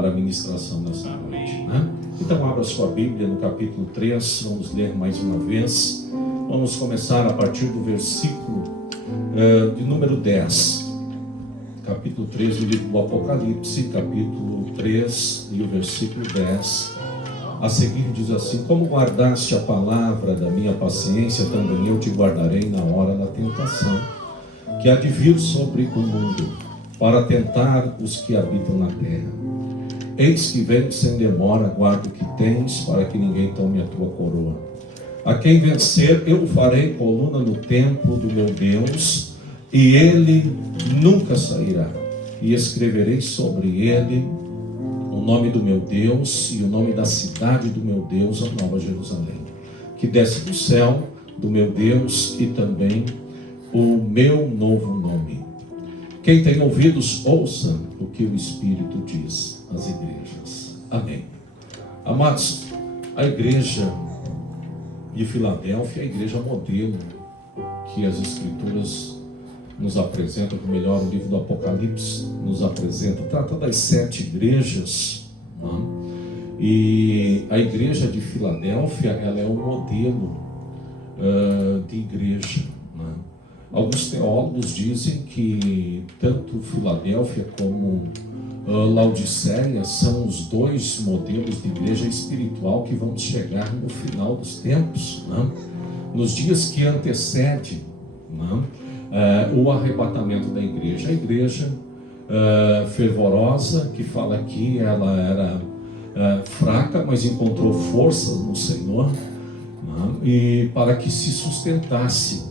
para a ministração nessa noite, né? Então abra sua Bíblia no capítulo 3, vamos ler mais uma vez. Vamos começar a partir do versículo de número 10. Capítulo 3 do livro do Apocalipse, capítulo 3 e o versículo 10. A seguir diz assim: como guardaste a palavra da minha paciência, também eu te guardarei na hora da tentação, que há de vir sobre o mundo, para tentar os que habitam na terra. Eis que venho sem demora, guarda o que tens, para que ninguém tome a tua coroa. A quem vencer, eu farei coluna no templo do meu Deus, e ele nunca sairá. E escreverei sobre ele o nome do meu Deus e o nome da cidade do meu Deus, a Nova Jerusalém, que desce do céu do meu Deus, e também o meu novo nome. Quem tem ouvidos, ouça o que o Espírito diz às igrejas. Amém. Amados, a igreja de Filadélfia é a igreja modelo que as Escrituras nos apresentam, ou melhor, o livro do Apocalipse nos apresenta. Trata das 7 igrejas, né? E a igreja de Filadélfia, ela é um modelo de igreja, né? Alguns teólogos dizem que tanto Filadélfia como Laodiceia são os 2 modelos de igreja espiritual que vão chegar no final dos tempos, né? Nos dias que antecedem, né, o arrebatamento da igreja. A igreja fervorosa, que fala aqui, ela era fraca, mas encontrou força no Senhor, né, e para que se sustentasse,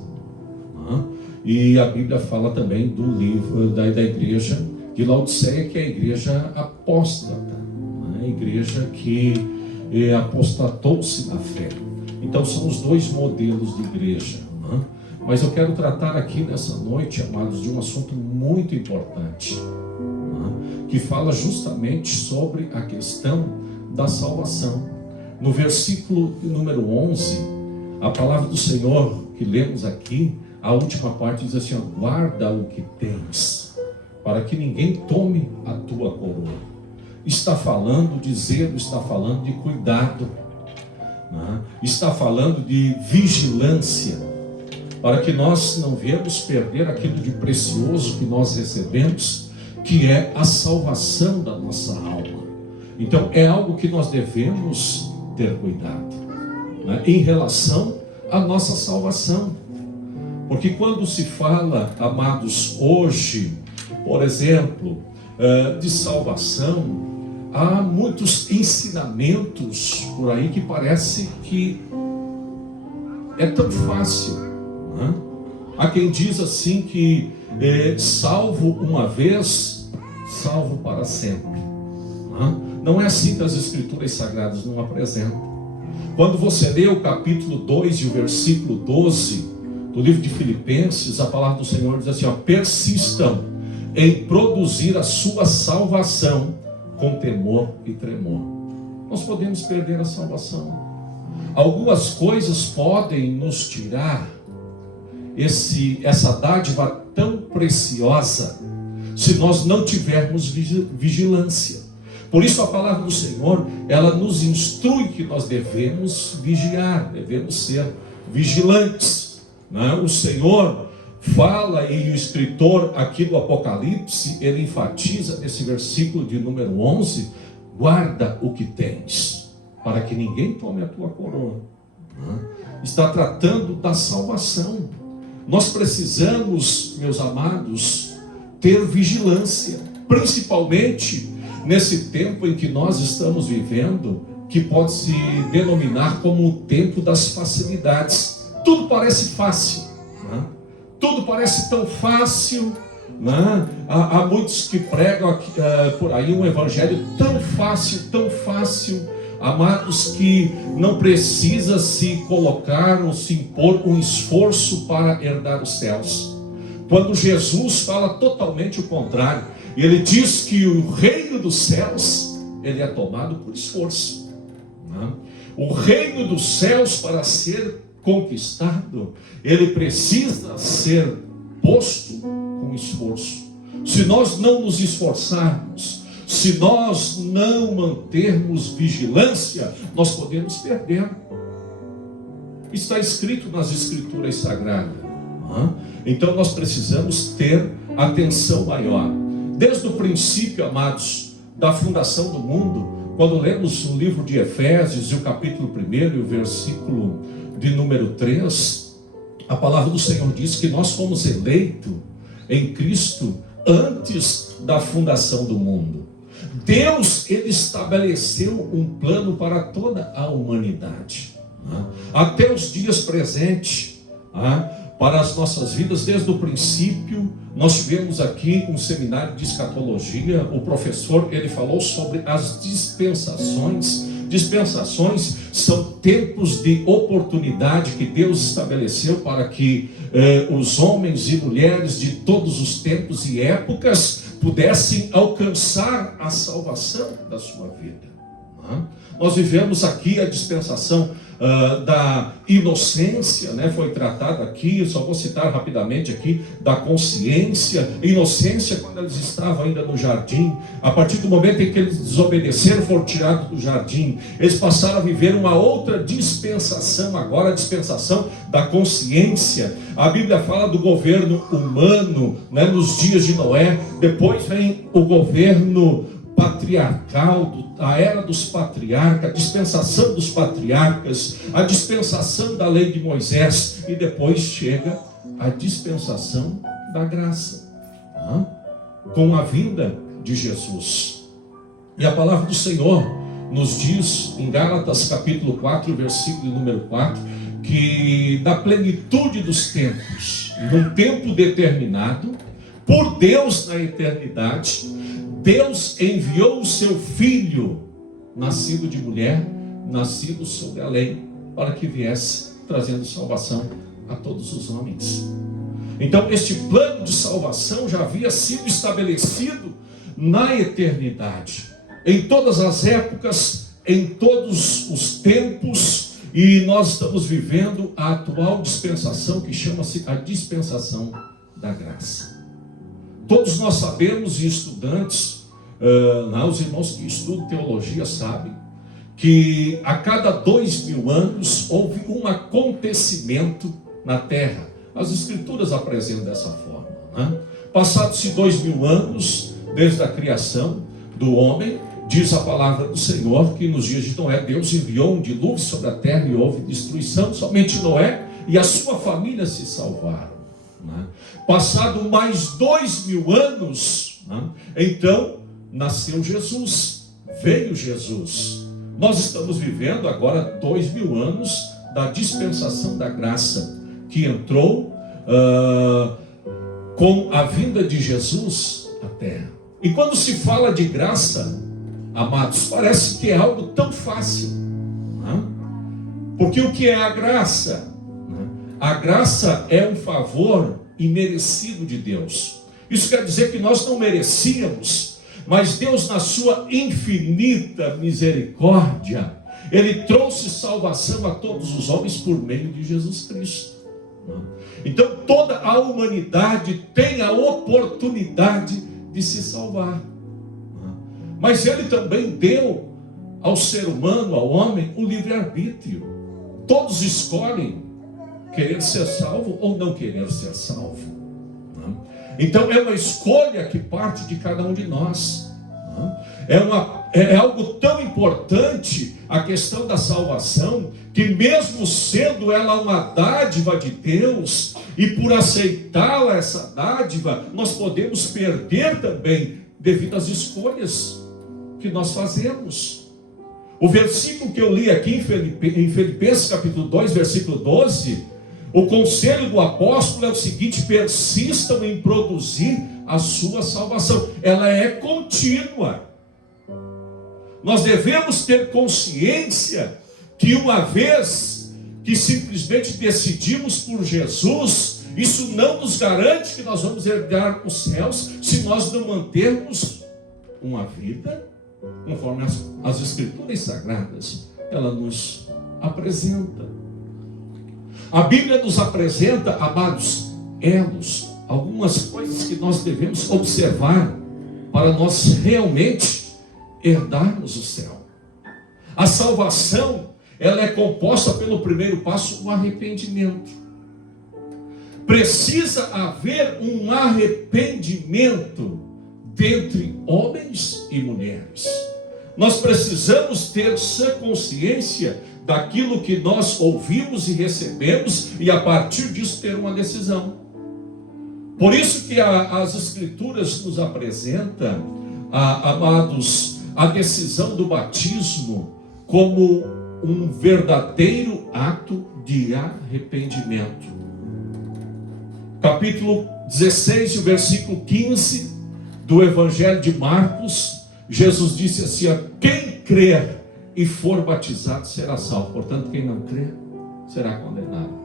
né? E a Bíblia fala também do livro da igreja de Laodiceia, que é a igreja apóstata, né? A igreja que apostatou-se na fé. Então são os 2 modelos de igreja, né? Mas eu quero tratar aqui nessa noite, amados, de um assunto muito importante, né? Que fala justamente sobre a questão da salvação. No versículo número 11, a palavra do Senhor que lemos aqui, a última parte diz assim: guarda o que tens, para que ninguém tome a tua coroa. Está falando de zelo, está falando de cuidado, né? Está falando de vigilância, para que nós não venhamos perder aquilo de precioso que nós recebemos, que é a salvação da nossa alma. Então é algo que nós devemos ter cuidado, né, em relação à nossa salvação. Porque quando se fala, amados, hoje, por exemplo, de salvação, há muitos ensinamentos por aí que parece que é tão fácil, né? Há quem diz assim que salvo uma vez, salvo para sempre, né? Não é assim que as Escrituras Sagradas não apresentam. Quando você lê o capítulo 2 e o versículo 12 do livro de Filipenses, a palavra do Senhor diz assim: persistam em produzir a sua salvação com temor e tremor. Nós podemos perder a salvação. Algumas coisas podem nos tirar essa dádiva tão preciosa, se nós não tivermos vigilância. Por isso a palavra do Senhor, ela nos instrui que nós devemos vigiar, devemos ser vigilantes, né? O Senhor fala, e o escritor aqui do Apocalipse, ele enfatiza nesse versículo de número 11: guarda o que tens, para que ninguém tome a tua coroa, né? Está tratando da salvação. Nós precisamos, meus amados, ter vigilância, principalmente nesse tempo em que nós estamos vivendo, que pode se denominar como o tempo das facilidades. Tudo parece fácil, né? Tudo parece tão fácil, né? Há muitos que pregam aqui, por aí um evangelho tão fácil, amados, que não precisa se colocar ou se impor um esforço para herdar os céus. Quando Jesus fala totalmente o contrário, ele diz que o reino dos céus, ele é tomado por esforço, né? O reino dos céus, para ser conquistado, ele precisa ser posto com esforço. Se nós não nos esforçarmos, Se nós não mantermos vigilância, nós podemos perder. Está escrito nas Escrituras Sagradas. Então nós precisamos ter atenção maior. Desde o princípio, amados, da fundação do mundo, quando lemos o livro de Efésios, e o capítulo 1 e o versículo de número 3, a palavra do Senhor diz que nós fomos eleitos em Cristo antes da fundação do mundo. Deus, Ele estabeleceu um plano para toda a humanidade, até os dias presentes, para as nossas vidas. Desde o princípio, nós tivemos aqui um seminário de escatologia. O professor, ele falou sobre as dispensações. Dispensações são tempos de oportunidade que Deus estabeleceu para que os homens e mulheres de todos os tempos e épocas pudessem alcançar a salvação da sua vida. Nós vivemos aqui a dispensação da inocência, foi tratada aqui. Eu só vou citar rapidamente aqui, da consciência. Inocência quando eles estavam ainda no jardim. A partir do momento em que eles desobedeceram, foram tirados do jardim, eles passaram a viver uma outra dispensação, agora a dispensação da consciência. A Bíblia fala do governo humano, nos dias de Noé. Depois vem o governo patriarcal, a era dos patriarcas, a dispensação dos patriarcas, a dispensação da lei de Moisés, e depois chega a dispensação da graça, com a vinda de Jesus. E a palavra do Senhor nos diz em Gálatas capítulo 4, versículo número 4, que da plenitude dos tempos, num tempo determinado por Deus na eternidade, Deus enviou o seu Filho, nascido de mulher, nascido sob a lei, para que viesse trazendo salvação a todos os homens. Então este plano de salvação já havia sido estabelecido na eternidade, em todas as épocas, em todos os tempos, e nós estamos vivendo a atual dispensação, que chama-se a dispensação da graça. Todos nós sabemos, e estudantes, os irmãos que estudam teologia sabem, que a cada 2000 anos houve um acontecimento na terra. As Escrituras apresentam dessa forma. Passados-se 2000 anos, desde a criação do homem, diz a palavra do Senhor que nos dias de Noé, Deus enviou um dilúvio sobre a terra e houve destruição. Somente Noé e a sua família se salvaram. Passado mais 2000 anos, então nasceu Jesus, veio Jesus. Nós estamos vivendo agora 2000 anos da dispensação da graça, que entrou com a vinda de Jesus à terra. E quando se fala de graça, amados, parece que é algo tão fácil, porque o que é a graça? A graça é um favor imerecido de Deus. Isso quer dizer que nós não merecíamos, mas Deus, na sua infinita misericórdia, Ele trouxe salvação a todos os homens por meio de Jesus Cristo. Então toda a humanidade tem a oportunidade de se salvar, mas Ele também deu ao ser humano, ao homem, o livre-arbítrio. Todos escolhem querer ser salvo ou não querer ser salvo. Então é uma escolha que parte de cada um de nós. É algo tão importante a questão da salvação, que mesmo sendo ela uma dádiva de Deus, e por aceitá-la, essa dádiva, nós podemos perder também devido às escolhas que nós fazemos. O versículo que eu li aqui em Filipenses capítulo 2, versículo 12, o conselho do apóstolo é o seguinte: persistam em produzir a sua salvação. Ela é contínua. Nós devemos ter consciência que uma vez que simplesmente decidimos por Jesus, isso não nos garante que nós vamos herdar os céus, se nós não mantermos uma vida conforme as Escrituras Sagradas ela nos apresenta. A Bíblia nos apresenta, amados, elos, algumas coisas que nós devemos observar para nós realmente herdarmos o céu. A salvação, ela é composta pelo primeiro passo, o arrependimento. Precisa haver um arrependimento dentre homens e mulheres. Nós precisamos ter essa consciência daquilo que nós ouvimos e recebemos, e a partir disso ter uma decisão. Por isso que as Escrituras nos apresentam, amados, a decisão do batismo como um verdadeiro ato de arrependimento. Capítulo 16, o versículo 15 do Evangelho de Marcos, Jesus disse assim: quem crer e for batizado será salvo, portanto quem não crer será condenado.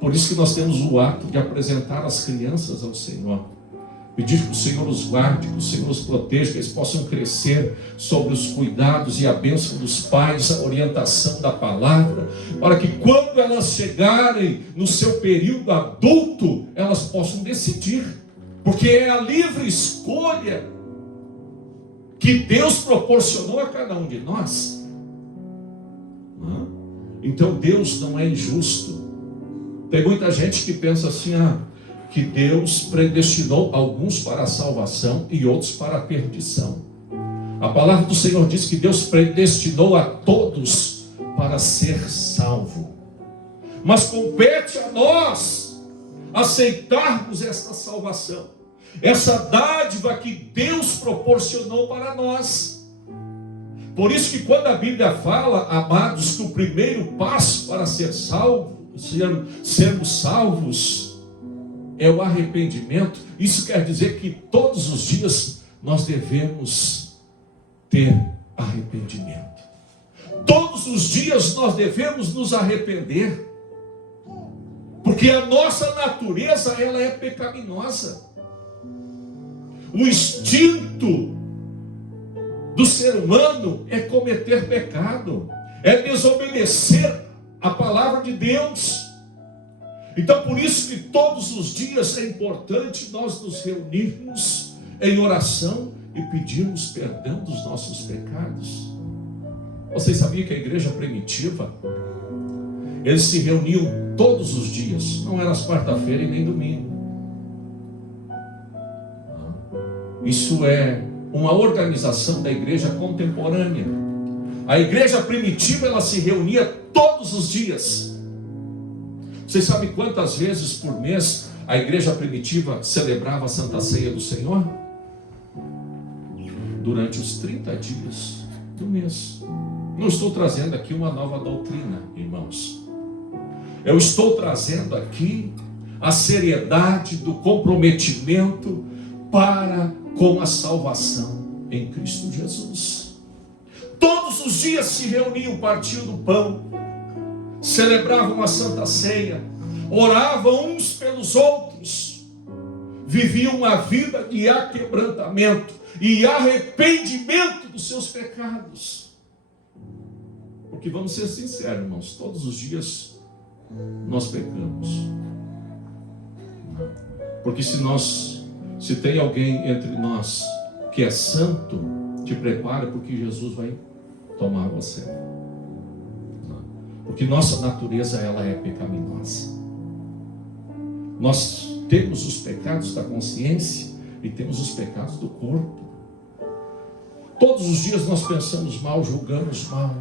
Por isso que nós temos o ato de apresentar as crianças ao Senhor, pedir que o Senhor os guarde, que o Senhor os proteja, que eles possam crescer sobre os cuidados e a bênção dos pais, a orientação da palavra, para que quando elas chegarem no seu período adulto, elas possam decidir, porque é a livre escolha que Deus proporcionou a cada um de nós. Então Deus não é injusto. Tem muita gente que pensa assim, que Deus predestinou alguns para a salvação e outros para a perdição. A palavra do Senhor diz que Deus predestinou a todos para ser salvo. Mas compete a nós aceitarmos esta salvação, essa dádiva que Deus proporcionou para nós. Por isso que quando a Bíblia fala, amados, que o primeiro passo para ser salvo, sermos salvos, é o arrependimento. Isso quer dizer que todos os dias nós devemos ter arrependimento. Todos os dias nós devemos nos arrepender, porque a nossa natureza, ela é pecaminosa. O instinto do ser humano é cometer pecado, é desobedecer a palavra de Deus. Então por isso que todos os dias é importante nós nos reunirmos em oração e pedirmos perdão dos nossos pecados. Vocês sabiam que a igreja primitiva, eles se reuniam todos os dias, não era às quarta-feira e nem domingo. Isso é uma organização da igreja contemporânea. A igreja primitiva, ela se reunia todos os dias. Vocês sabem quantas vezes por mês a igreja primitiva celebrava a Santa Ceia do Senhor? Durante os 30 dias do mês. Não estou trazendo aqui uma nova doutrina, irmãos. Eu estou trazendo aqui a seriedade do comprometimento para com a salvação em Cristo Jesus. Todos os dias se reuniam, partiam do pão, celebravam a Santa Ceia, oravam uns pelos outros, viviam uma vida de aquebrantamento e arrependimento dos seus pecados. Porque vamos ser sinceros, irmãos, todos os dias nós pecamos. Porque se tem alguém entre nós que é santo, te prepara, porque Jesus vai tomar você. Porque nossa natureza, ela é pecaminosa. Nós temos os pecados da consciência e temos os pecados do corpo. Todos os dias nós pensamos mal, julgamos mal.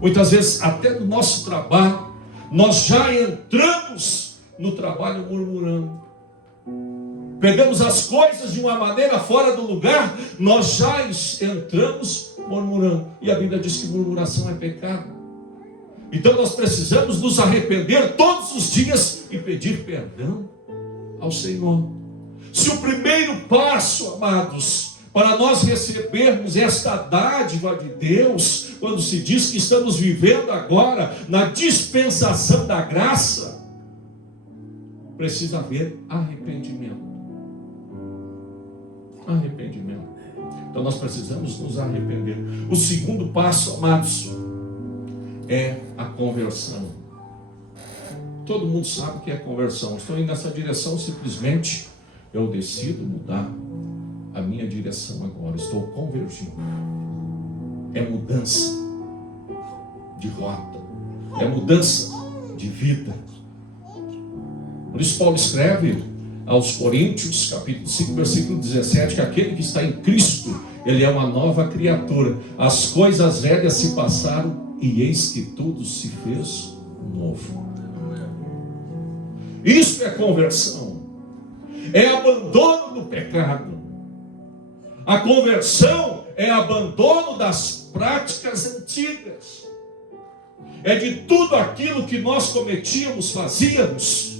Muitas vezes até no nosso trabalho, nós já entramos no trabalho murmurando. Pegamos as coisas de uma maneira fora do lugar, nós já entramos murmurando. E a Bíblia diz que murmuração é pecado. Então nós precisamos nos arrepender todos os dias e pedir perdão ao Senhor. Se o primeiro passo, amados, para nós recebermos esta dádiva de Deus, quando se diz que estamos vivendo agora na dispensação da graça, precisa haver arrependimento. Arrependimento. Então nós precisamos nos arrepender. O segundo passo, amados, é a conversão. Todo mundo sabe o que é conversão. Estou indo nessa direção, simplesmente eu decido mudar a minha direção agora. Estou convergindo. é mudança de rota, é mudança de vida. Por isso Paulo escreve aos Coríntios, capítulo 5, versículo 17, que aquele que está em Cristo, ele é uma nova criatura. As coisas velhas se passaram e eis que tudo se fez novo. Isso é conversão, é abandono do pecado. A conversão é abandono das práticas antigas, é de tudo aquilo que nós cometíamos, fazíamos,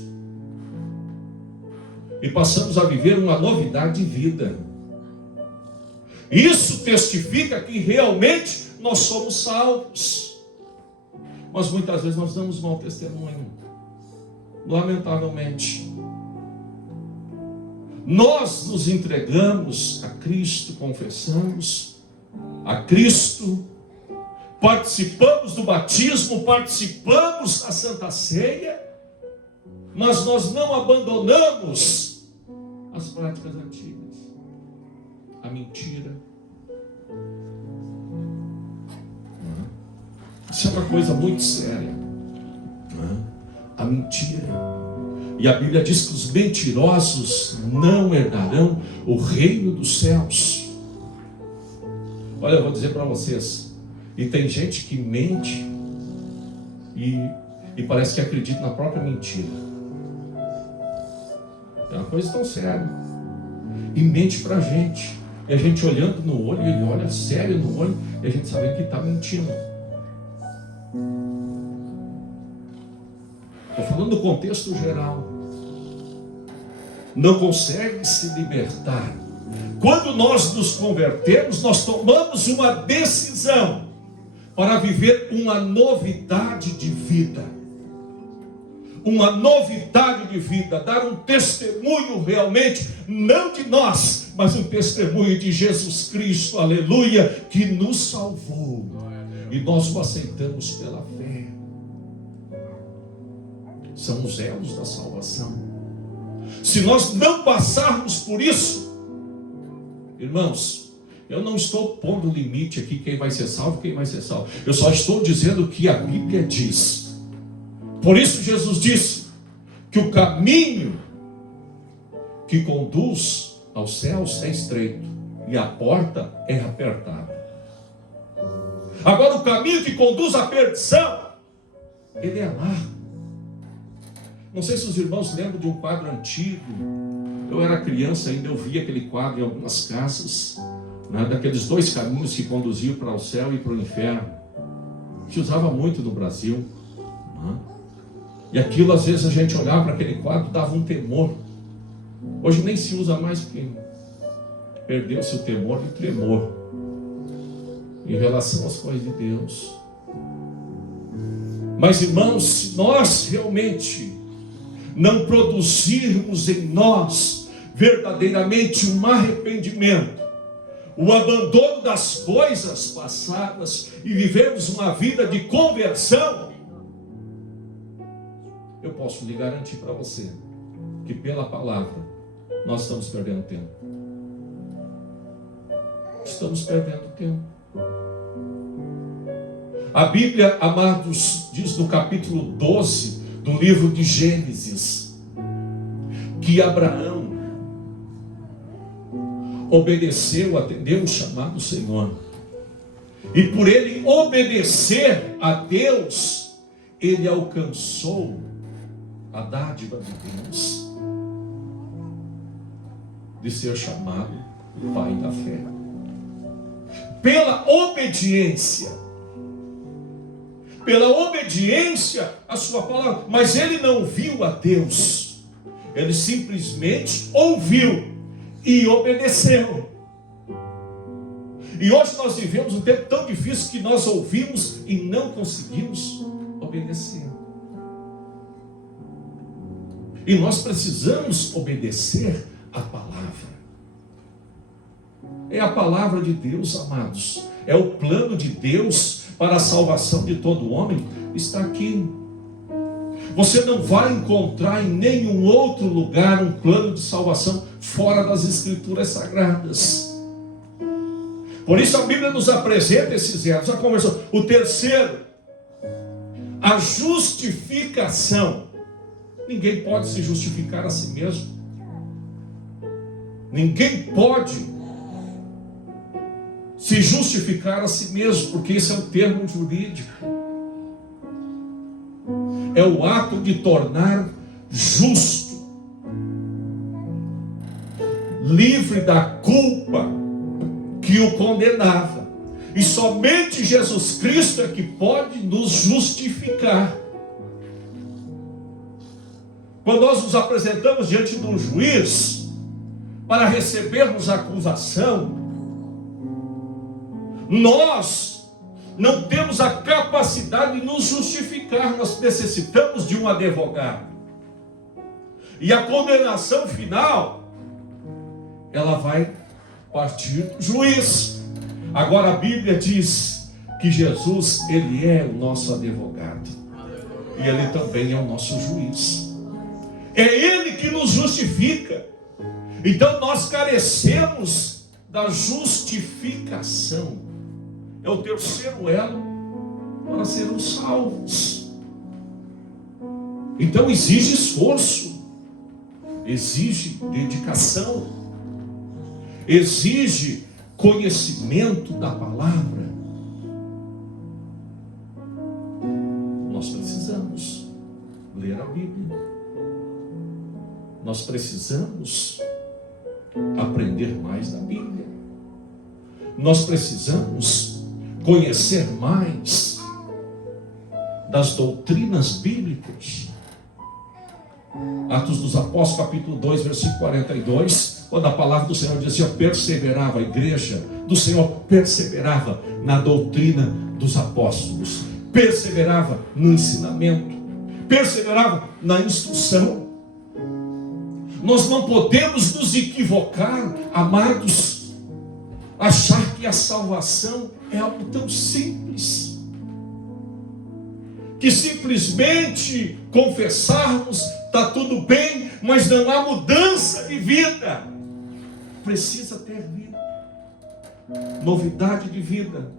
e passamos a viver uma novidade de vida. Isso testifica que realmente nós somos salvos. Mas muitas vezes nós damos mau testemunho, lamentavelmente. Nós nos entregamos a Cristo, confessamos a Cristo, participamos do batismo, participamos da Santa Ceia, mas nós não abandonamos as práticas antigas, a mentira. Isso é uma coisa muito séria, a mentira. E a Bíblia diz que os mentirosos não herdarão o reino dos céus. Olha, eu vou dizer para vocês, e tem gente que mente e parece que acredita na própria mentira. É uma coisa tão séria. E mente para a gente. E a gente olhando no olho, ele olha sério no olho, e a gente sabe que está mentindo. Estou falando do contexto geral. Não consegue se libertar. Quando nós nos convertemos, nós tomamos uma decisão para viver uma novidade de vida. Uma novidade de vida, dar um testemunho realmente, não de nós, mas um testemunho de Jesus Cristo, aleluia, que nos salvou. E nós o aceitamos pela fé. São os elos da salvação. Se nós não passarmos por isso, irmãos, eu não estou pondo limite aqui, quem vai ser salvo, quem vai ser salvo. Eu só estou dizendo o que a Bíblia diz. Por isso Jesus disse que o caminho que conduz aos céus é estreito e a porta é apertada. Agora o caminho que conduz à perdição, ele é largo. Não sei se os irmãos lembram de um quadro antigo. Eu era criança ainda, eu via aquele quadro em algumas casas, né, daqueles dois caminhos que conduziam para o céu e para o inferno. Se usava muito no Brasil, né? E aquilo, às vezes, a gente olhava para aquele quadro, dava um temor. Hoje nem se usa mais, porque perdeu-se o temor e o tremor em relação às coisas de Deus. Mas, irmãos, se nós realmente não produzirmos em nós verdadeiramente um arrependimento, o abandono das coisas passadas e vivermos uma vida de conversão, eu posso lhe garantir para você que pela palavra nós estamos perdendo tempo. Estamos perdendo tempo. A Bíblia, amados, diz no capítulo 12 do livro de Gênesis que Abraão obedeceu, atendeu o chamado do Senhor, e por ele obedecer a Deus, ele alcançou a dádiva de Deus de ser chamado pai da fé, pela obediência à sua palavra. Mas ele não viu a Deus, ele simplesmente ouviu e obedeceu. E hoje nós vivemos um tempo tão difícil que nós ouvimos e não conseguimos obedecer. E nós precisamos obedecer a palavra. É a palavra de Deus, amados. É o plano de Deus para a salvação de todo homem. Está aqui. Você não vai encontrar em nenhum outro lugar um plano de salvação fora das Escrituras Sagradas. Por isso a Bíblia nos apresenta esses elos, a conversão. O terceiro, a justificação. Ninguém pode se justificar a si mesmo. Ninguém pode se justificar a si mesmo, porque esse é um termo jurídico. É o ato de tornar justo, livre da culpa que o condenava. E somente Jesus Cristo é que pode nos justificar. Quando nós nos apresentamos diante de um juiz para recebermos a acusação, nós não temos a capacidade de nos justificar, nós necessitamos de um advogado. E a condenação final, ela vai partir do juiz. Agora a Bíblia diz que Jesus, ele é o nosso advogado. E ele também é o nosso juiz. É ele que nos justifica. Então nós carecemos da justificação. É o terceiro elo para sermos salvos. Então exige esforço, exige dedicação, exige conhecimento da palavra. Nós precisamos ler a Bíblia. Nós precisamos aprender mais da Bíblia. Nós precisamos conhecer mais das doutrinas bíblicas. Atos dos Apóstolos, capítulo 2, versículo 42, quando a palavra do Senhor dizia, perseverava, a igreja do Senhor perseverava na doutrina dos apóstolos, perseverava no ensinamento, perseverava na instrução. Nós não podemos nos equivocar, amados, achar que a salvação é algo tão simples, que simplesmente confessarmos, está tudo bem, mas não há mudança de vida. Precisa ter vida, novidade de vida,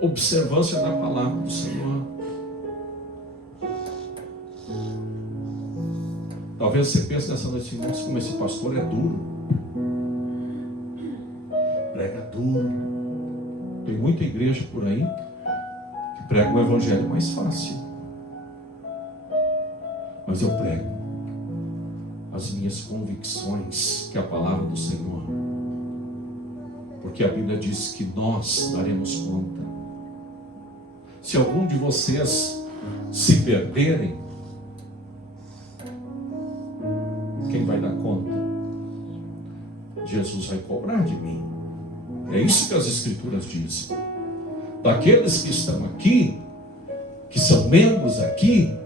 observância da palavra do Senhor. Talvez você pense nessa noite, nossa, como esse pastor é duro, prega duro. Tem muita igreja por aí que prega um evangelho mais fácil, mas eu prego as minhas convicções, que é a palavra do Senhor, porque a Bíblia diz que nós daremos conta. Se algum de vocês se perderem, quem vai dar conta? Jesus vai cobrar de mim. É isso que as Escrituras dizem. Daqueles que estão aqui, que são membros aqui,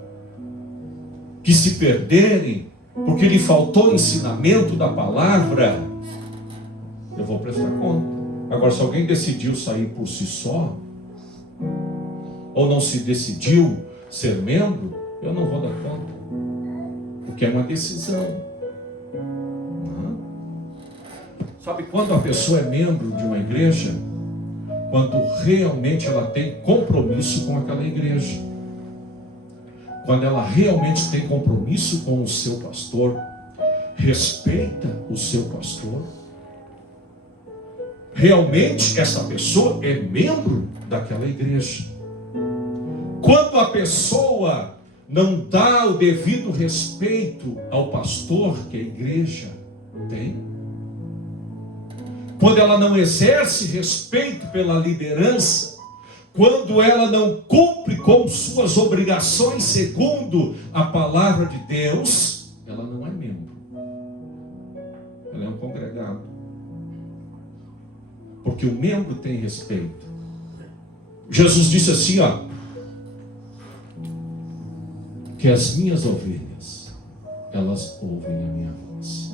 que se perderem, porque lhe faltou ensinamento da palavra, eu vou prestar conta. Agora, se alguém decidiu sair por si só, ou não se decidiu ser membro, eu não vou dar conta, porque é uma decisão. Sabe quando a pessoa é membro de uma igreja? Quando realmente ela tem compromisso com aquela igreja. Quando ela realmente tem compromisso com o seu pastor, respeita o seu pastor. Realmente essa pessoa é membro daquela igreja. Quando a pessoa não dá o devido respeito ao pastor que a igreja tem, quando ela não exerce respeito pela liderança, quando ela não cumpre com suas obrigações segundo a palavra de Deus, ela não é membro, ela é um congregado. Porque o membro tem respeito. Jesus disse assim, que as minhas ovelhas, elas ouvem a minha voz.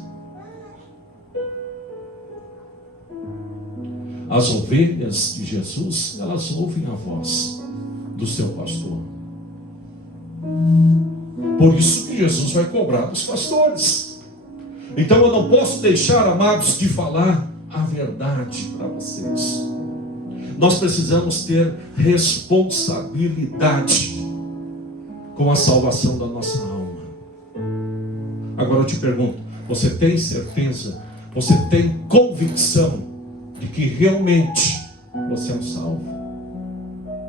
As ovelhas de Jesus, elas ouvem a voz do seu pastor. Por isso que Jesus vai cobrar dos pastores. Então eu não posso deixar, amados, de falar a verdade para vocês. Nós precisamos ter responsabilidade com a salvação da nossa alma. Agora eu te pergunto, você tem certeza, você tem convicção de que realmente você é um salvo?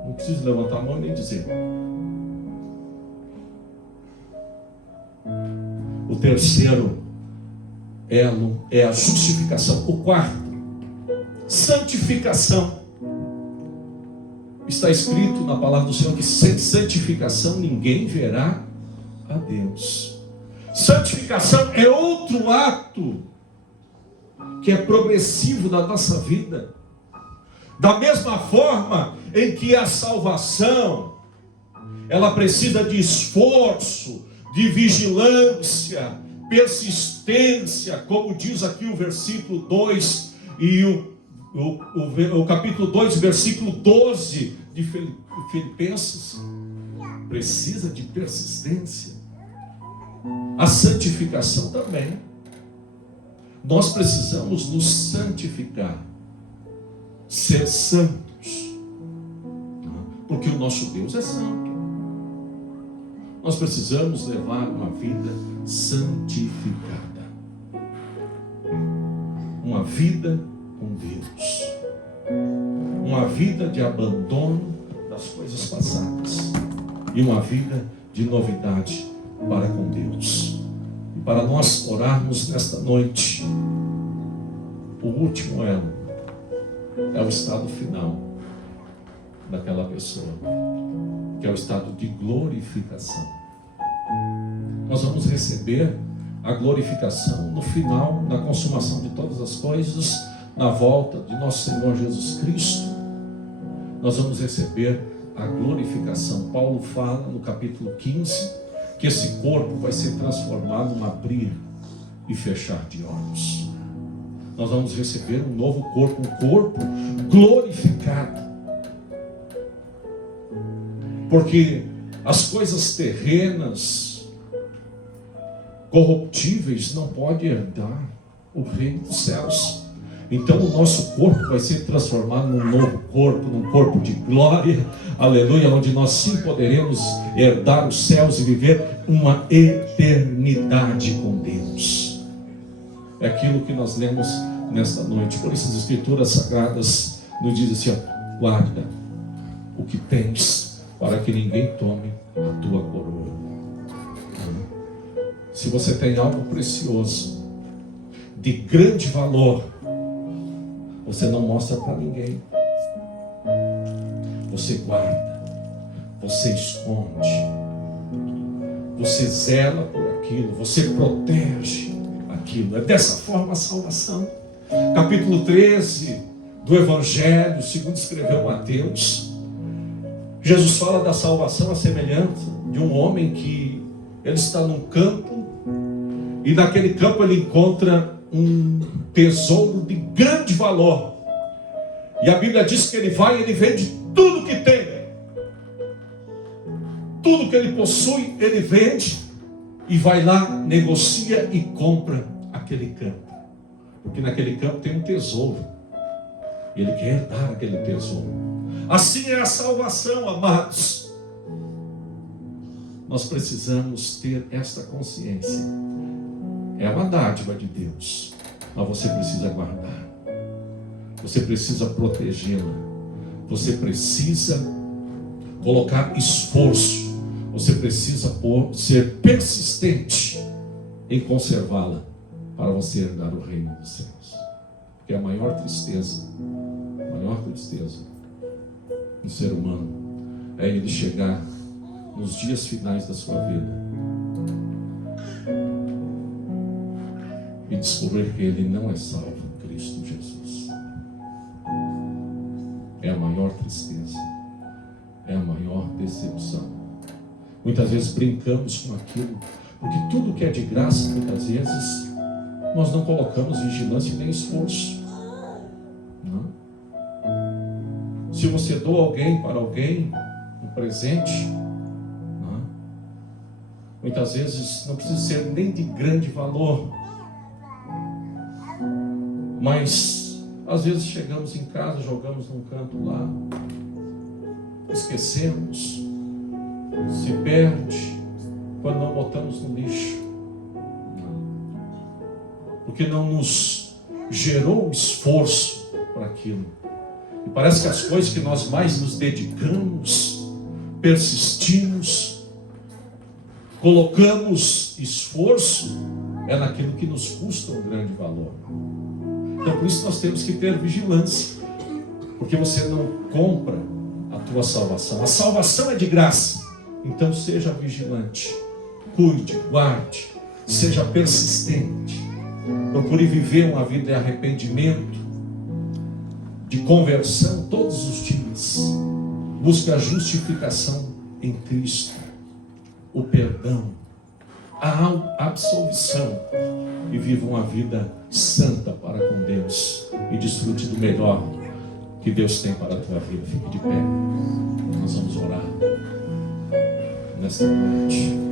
Não precisa levantar a mão nem dizer. O terceiro elo é a justificação. O quarto, santificação. Está escrito na palavra do Senhor que sem santificação ninguém verá a Deus. Santificação é outro ato que é progressivo da nossa vida. Da mesma forma em que a salvação, ela precisa de esforço, de vigilância, persistência, como diz aqui o versículo 2 e o capítulo 2, versículo 12 de Filipenses, precisa de persistência. A santificação também. Nós precisamos nos santificar, ser santos, porque o nosso Deus é santo. Nós precisamos levar uma vida santificada, uma vida com Deus, uma vida de abandono das coisas passadas e uma vida de novidade para com Deus. E para nós orarmos nesta noite, o último elo é o estado final daquela pessoa, que é o estado de glorificação. Nós vamos receber a glorificação no final, na consumação de todas as coisas, na volta de nosso Senhor Jesus Cristo. Nós vamos receber a glorificação. Paulo fala no capítulo 15 que esse corpo vai ser transformado num abrir e fechar de olhos. Nós vamos receber um novo corpo, um corpo glorificado, porque as coisas terrenas, corruptíveis, não podem herdar o reino dos céus. Então o nosso corpo vai ser transformado num novo corpo, num corpo de glória, aleluia, onde nós sim poderemos herdar os céus e viver uma eternidade com Deus. É aquilo que nós lemos nesta noite. Por isso as Escrituras Sagradas nos dizem assim, ó, guarda o que tens, para que ninguém tome a tua coroa. Se você tem algo precioso, de grande valor, você não mostra para ninguém. Você guarda, você esconde, você zela por aquilo, você protege aquilo. É dessa forma a salvação. Capítulo 13 do Evangelho, segundo escreveu Mateus, Jesus fala da salvação à semelhança de um homem que ele está num campo e naquele campo ele encontra um tesouro de grande valor. E a Bíblia diz que ele vai e ele vende tudo que tem. Tudo que ele possui, ele vende e vai lá, negocia e compra aquele campo. Porque naquele campo tem um tesouro. E ele quer herdar aquele tesouro. Assim é a salvação, amados. Nós precisamos ter esta consciência. É uma dádiva de Deus, mas você precisa guardar. Você precisa protegê-la. Você precisa colocar esforço. Você precisa ser persistente em conservá-la para você herdar o reino dos céus. Porque a maior tristeza do ser humano é ele chegar nos dias finais da sua vida e descobrir que ele não é salvo em Cristo Jesus. É a maior tristeza, é a maior decepção. Muitas vezes brincamos com aquilo, porque tudo que é de graça, muitas vezes, nós não colocamos vigilância nem esforço. Não? Se você doa alguém para alguém um presente, não? Muitas vezes não precisa ser nem de grande valor, mas Às vezes chegamos em casa, jogamos num canto lá, esquecemos, se perde, quando não botamos no lixo. Porque não nos gerou esforço para aquilo. E parece que as coisas que nós mais nos dedicamos, persistimos, colocamos esforço, é naquilo que nos custa um grande valor. Então por isso nós temos que ter vigilância, porque você não compra a tua salvação. A salvação é de graça. Então seja vigilante, cuide, guarde, seja persistente. Procure viver uma vida de arrependimento, de conversão todos os dias. Busque a justificação em Cristo, o perdão, a absolvição, e viva uma vida santa para com Deus e desfrute do melhor que Deus tem para a tua vida. Fique de pé. Nós vamos orar nesta noite.